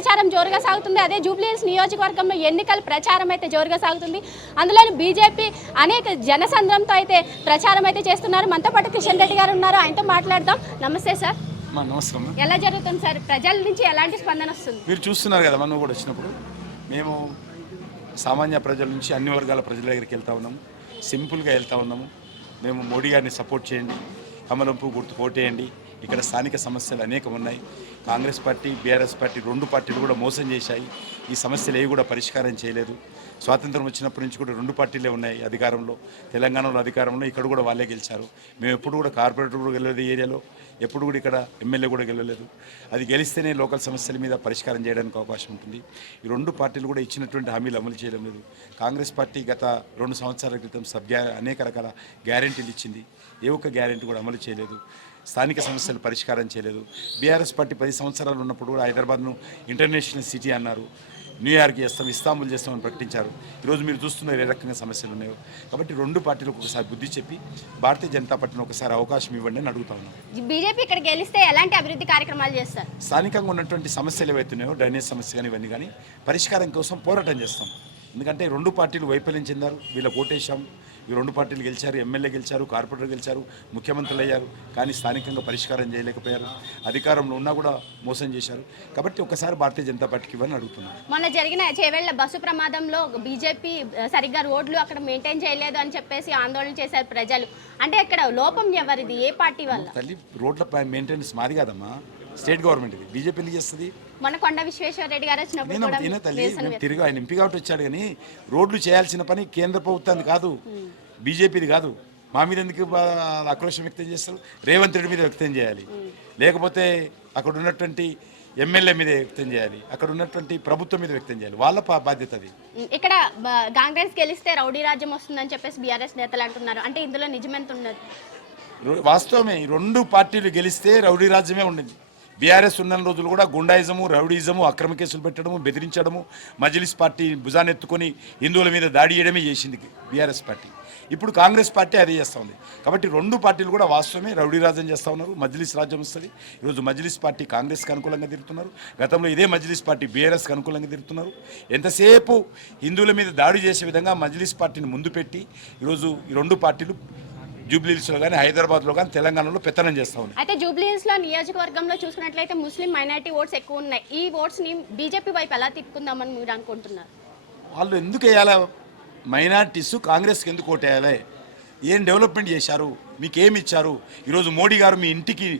ప్రచారం జోరుగా సాగుతుంది. అదే జూబ్లీహిల్స్ నియోజకవర్గంలో ఎన్నికల ప్రచారం అయితే జోరుగా సాగుతుంది. అందులోని బీజేపీ అనేక జనసంద్రంతో అయితే ప్రచారం అయితే చేస్తున్నారు. మనతో పాటు కిషన్ రెడ్డి గారు ఉన్నారు, ఆయనతో మాట్లాడదాం. నమస్తే సార్. నమస్కారం. ఎలా జరుగుతుంది సార్? ప్రజల నుంచి ఎలాంటి స్పందన వస్తుంది? మీరు చూస్తున్నారు కదా, మనం కూడా వచ్చినప్పుడు మేము సామాన్య ప్రజల నుంచి అన్ని వర్గాల ప్రజల దగ్గరికి వెళ్తూ ఉన్నాము. సింపుల్గా వెళ్తూ ఉన్నాము. మేము మోడీ గారిని సపోర్ట్ చేయండి, కమలం పువ్వు గుర్తు ఓటేయండి. ఇక్కడ స్థానిక సమస్యలు అనేకం ఉన్నాయి. కాంగ్రెస్ పార్టీ, బీఆర్ఎస్ పార్టీ రెండు పార్టీలు కూడా మోసం చేశాయి. ఈ సమస్యలు ఏవి కూడా పరిష్కారం చేయలేదు. స్వాతంత్రం వచ్చినప్పటి నుంచి కూడా రెండు పార్టీలే ఉన్నాయి అధికారంలో. తెలంగాణలో అధికారంలో, ఇక్కడ కూడా వాళ్ళే గెలిచారు. మేము ఎప్పుడు కూడా కార్పొరేటర్ కూడా గెలవలేదు ఈ ఏరియాలో, ఎప్పుడు కూడా ఇక్కడ ఎమ్మెల్యే కూడా గెలవలేదు. అది గెలిస్తేనే లోకల్ సమస్యల మీద పరిష్కారం చేయడానికి అవకాశం ఉంటుంది. ఈ రెండు పార్టీలు కూడా ఇచ్చినటువంటి హామీలు అమలు చేయడం లేదు. కాంగ్రెస్ పార్టీ గత 2 సంవత్సరాల క్రితం అనేక రకాల గ్యారెంటీలు ఇచ్చింది. ఏ ఒక్క గ్యారెంటీ కూడా అమలు చేయలేదు. స్థానిక సమస్యలు పరిష్కారం చేయలేదు. బీఆర్ఎస్ పార్టీ 10 సంవత్సరాలు ఉన్నప్పుడు కూడా హైదరాబాద్ను ఇంటర్నేషనల్ సిటీ అన్నారు. న్యూయార్క్ చేస్తాం, ఇస్తాంబుల్ చేస్తామని ప్రకటించారు. ఈరోజు మీరు చూస్తున్నారు ఏ రకంగా సమస్యలు ఉన్నాయో. కాబట్టి రెండు పార్టీలకు ఒకసారి బుద్ధి చెప్పి భారతీయ జనతా పార్టీని ఒకసారి అవకాశం ఇవ్వండి అని అడుగుతా ఉన్నాం. బీజేపీ ఇక్కడ గెలిస్తే ఎలాంటి అభివృద్ధి కార్యక్రమాలు చేస్తారు? స్థానికంగా ఉన్నటువంటి సమస్యలు ఏవైతున్నాయో, డ్రైనేజ్ సమస్య కానీ ఇవన్నీ కానీ పరిష్కారం కోసం పోరాటం చేస్తాం. ఎందుకంటే రెండు పార్టీలు వైఫల్యం చెందారు. వీళ్ళకి ఓటేశాం. ఈ రెండు పార్టీలు గెలిచారు, ఎమ్మెల్యే గెలిచారు, కార్పొరేటర్ గెలిచారు, ముఖ్యమంత్రులు అయ్యారు. కానీ స్థానికంగా పరిష్కారం చేయలేకపోయారు. అధికారంలో ఉన్నా కూడా మోసం చేశారు. కాబట్టి ఒకసారి భారతీయ జనతా పార్టీకి ఇవ్వని అడుగుతున్నాం. మొన్న జరిగిన చేవెళ్ల బస్సు ప్రమాదంలో బీజేపీ సరిగ్గా రోడ్లు అక్కడ మెయింటైన్ చేయలేదు అని చెప్పేసి ఆందోళన చేశారు ప్రజలు. అంటే ఇక్కడ లోపం ఎవరిది? ఏ పార్టీ వల్ల? తల్లి, రోడ్ల మెయింటెనెన్స్ మాది కాదమ్మా, స్టేట్ గవర్నమెంట్ ఇది. బీజేపీ చేస్తుంది. మన కొండ విశ్వేశ్వరరెడ్డి గారు వచ్చినప్పుడు తిరిగి ఆయన ఎంపీ కాబట్టి వచ్చాడు. కానీ రోడ్లు చేయాల్సిన పని కేంద్ర ప్రభుత్వాన్ని కాదు, బీజేపీది కాదు. మా మీద ఎందుకు ఆక్రోశం వ్యక్తం చేస్తారు? రేవంత్ రెడ్డి మీద వ్యక్తం చేయాలి, లేకపోతే అక్కడ ఉన్నటువంటి ఎమ్మెల్యే మీద వ్యక్తం చేయాలి, అక్కడ ఉన్నటువంటి ప్రభుత్వం మీద వ్యక్తం చేయాలి. వాళ్ళ బాధ్యత అది. ఇక్కడ కాంగ్రెస్ గెలిస్తే రౌడీ రాజ్యం వస్తుందని చెప్పేసి బీఆర్ఎస్ నేతలు అంటున్నారు. అంటే ఇందులో నిజమెంత ఉన్నది? వాస్తవమే. రెండు పార్టీలు గెలిస్తే రౌడీ రాజ్యమే ఉండింది. బీఆర్ఎస్ ఉన్న రోజులు కూడా గుండాయిజము, రౌడీజము, అక్రమ కేసులు పెట్టడము, బెదిరించడము, మజ్లిస్ పార్టీ భుజానెత్తుకొని హిందువుల మీద దాడి చేయడమే చేసింది బీఆర్ఎస్ పార్టీ. ఇప్పుడు కాంగ్రెస్ పార్టీ అదే చేస్తూ ఉంది. కాబట్టి రెండు పార్టీలు కూడా వాస్తవమే రౌడీ రాజ్యం చేస్తూ ఉన్నారు. మజ్లిస్ రాజ్యం వస్తుంది. ఈరోజు మజ్లిస్ పార్టీ కాంగ్రెస్కి అనుకూలంగా తిరుగుతున్నారు. గతంలో ఇదే మజ్లిస్ పార్టీ బీఆర్ఎస్కి అనుకూలంగా తిరుగుతున్నారు. ఎంతసేపు హిందువుల మీద దాడి చేసే విధంగా మజ్లిస్ పార్టీని ముందు పెట్టి ఈరోజు ఈ రెండు పార్టీలు జూబ్లీహిల్స్లో కానీ, హైదరాబాద్లో కానీ, తెలంగాణలో పెత్తనం చేస్తూ ఉన్నాయి. అయితే జూబ్లీహిల్స్లో నియోజకవర్గంలో చూసుకున్నట్లయితే ముస్లిం మైనారిటీ ఓట్స్ ఎక్కువ ఉన్నాయి. ఈ ఓట్స్ని బీజేపీ వైపు ఎలా తిప్పుకుందామని మీరు అనుకుంటున్నారు? వాళ్ళు ఎందుకు వేయాలి? మైనారిటీస్ కాంగ్రెస్కి ఎందుకు ఓటేయాలి? ఏం డెవలప్మెంట్ చేశారు? మీకేమి ఇచ్చారు? ఈరోజు మోడీ గారు మీ ఇంటికి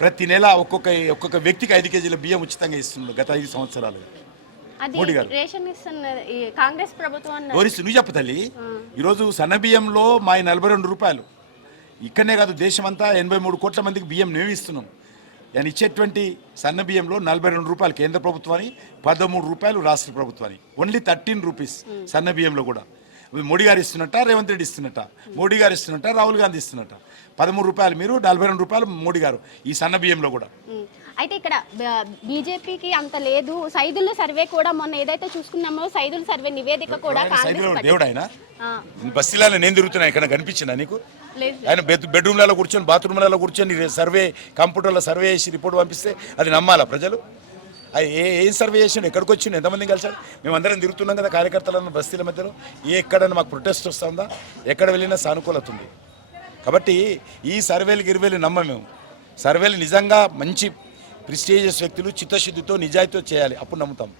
ప్రతి నెల ఒక్కొక్క వ్యక్తికి 5 కేజీల బియ్యం ఉచితంగా ఇస్తున్నారు గత 5 సంవత్సరాలు. మోడీ గారు కాంగ్రెస్ ప్రభుత్వం నువ్వు చెప్పు తల్లి. ఈరోజు సన్న బియ్యంలో మా 42 రూపాయలు. ఇక్కడనే కాదు, దేశమంతా 83 కోట్ల మందికి బియ్యం మేము ఇస్తున్నాం. ఆయన ఇచ్చేటువంటి సన్న బియ్యంలో 42 రూపాయలు కేంద్ర ప్రభుత్వాన్ని, 13 రూపాయలు రాష్ట్ర ప్రభుత్వాన్ని. ఓన్లీ 13 రూపీస్ సన్న బియ్యంలో కూడా. మోడీ గారు ఇస్తున్నట్ట, రేవంత్ రెడ్డి ఇస్తున్నట్ట, మోడీ గారు ఇస్తున్నట్ట, రాహుల్ గాంధీ ఇస్తున్నట్ట. 13 రూపాయలు మీరు, 42 రూపాయలు మోడీ గారు ఈ సన్న బియ్యంలో కూడా. అయితే ఇక్కడ బీజేపీకి అంత లేదు. సైదుల సర్వే కూడా మొన్న ఏదైతే చూసుకున్నామో, సైదుల సర్వే నివేదిక కూడా దేవుడు ఆయన బస్తీలలో నేను తిరుగుతున్నా, ఇక్కడ కనిపించిందా నీకు? ఆయన బెడ్రూమ్లలో కూర్చొని, బాత్రూమ్లలో కూర్చొని సర్వే కంప్యూటర్లో సర్వే చేసి రిపోర్ట్ పంపిస్తే అది నమ్మాలా ప్రజలు? ఏం సర్వే చేసిండు? ఎక్కడికి వచ్చిండు? ఎంతమందిని కలిసాడు? మేమందరం తిరుగుతున్నాం కదా కార్యకర్తలను బస్తీల మధ్యలో. ఎక్కడన్నా మాకు ప్రొటెస్ట్ వస్తుందా? ఎక్కడ వెళ్ళినా సానుకూలత ఉంది. కాబట్టి ఈ సర్వేలు గిర్వేలు నమ్మం మేము. సర్వేలు నిజంగా మంచి ప్రిస్టేజియస్ వ్యక్తులు చిత్తశుద్ధితో నిజాయితీతో చేయాలి, అప్పుడు నమ్ముతాం.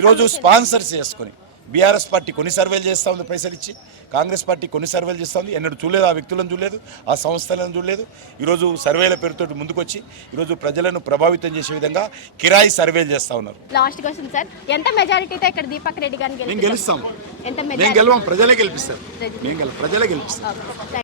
ఈరోజు స్పాన్సర్స్ చేసుకొని బీఆర్ఎస్ పార్టీ కొన్ని సర్వేలు చేస్తూ ఉంది పైసలు ఇచ్చి, కాంగ్రెస్ పార్టీ కొన్ని సర్వేలు చేస్తూ ఉంది. ఎన్నడూ చూడలేదు, ఆ వ్యక్తులను చూడలేదు, ఆ సంస్థలను చూడలేదు. ఈరోజు సర్వేల పేరుతో ముందుకొచ్చి ఈరోజు ప్రజలను ప్రభావితం చేసే విధంగా కిరాయి సర్వేలు చేస్తూ ఉన్నారు. లాస్ట్ క్వశ్చన్ సార్, ఎంత మెజారిటీతో ఇక్కడ దీపక్ రెడ్డి గారిని గెలుస్తాం? మేము గెలవం, ప్రజలే గెలిపిస్తారు. ప్రజలే గెలిపిస్తారు.